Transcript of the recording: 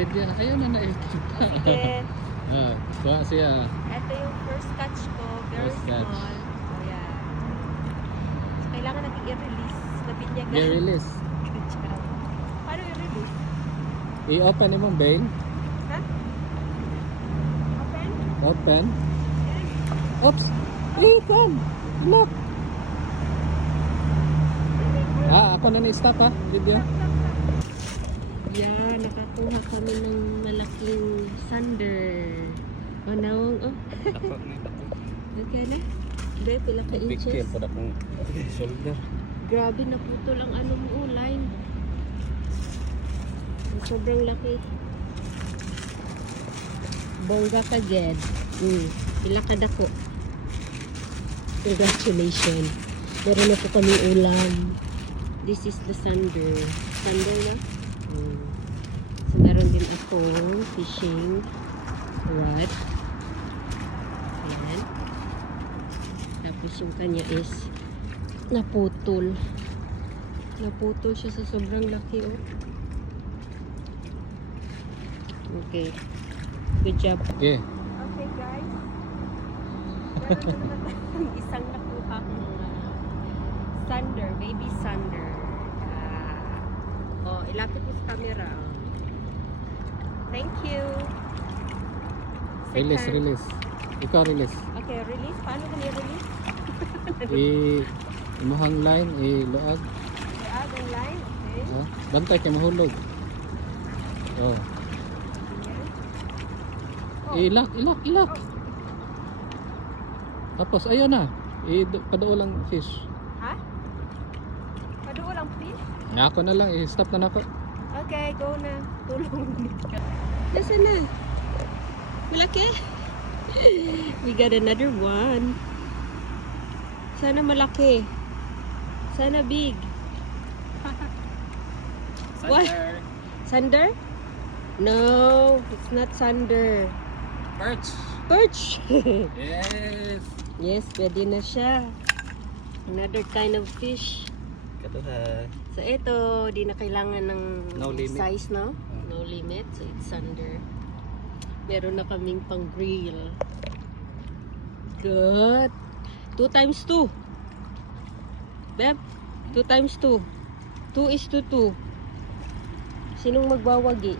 Lydia na kayo na na-edit. Sige. Kuha siya. Ito yung first catch ko. Very First small. catch. Oh, yeah. So, kailangan natin i-release. Nabinyagan. I-release. Good job. Paano i-release? I-open mo, Bale. Ha? Open? Open. Yes. Oops! Come! Look! Ako na na-stop ha, video. Yeah, nakakuha kami ng malaking sander. Oh, naong, oh. Okay na? Hindi, pila ka inches. pa na kung shoulder. Grabe, naputol ang ano mo, line. Sobrang laki. Bongga ka, Jed. Pila ka dako. Congratulations. Meron na po kami ulam. This is the sander. Sander na? So, meron din akong fishing rod. Ayan. Tapos yung kanya is naputol. Naputol siya sa sobrang laki, oh. Okay. Good job. Okay. Okay, guys. Meron na naman tayong isang nakuha kong sander, baby sander. Ilapit mo sa camera. Thank you. Release, Second. release. Ikaw release. Okay, release. Paano ka ni-release? Imuhang line, iluag. I-add ang line. Okay. Bantay kay mahulog. Oh. Ayan. Ilak. Tapos ayun na. Paduol lang fish. Ha? Paduol ang fish? Nga ako na lang, i-stop na ako. Okay, go na. Tulong ka. Nasaan na? Malaki? We got another one. Sana malaki. Sana big. What? Sander? No, it's not sander. Perch. Perch. Yes. Yes, pwede na siya. Another kind of fish. Katuha. So ito, di na kailangan ng No limit. size, no? No limit. So it's sander. Meron na kaming pang grill. Good. 2 times 2. Beb, 2 times 2. 2 is to 2. Sinong magbawagi?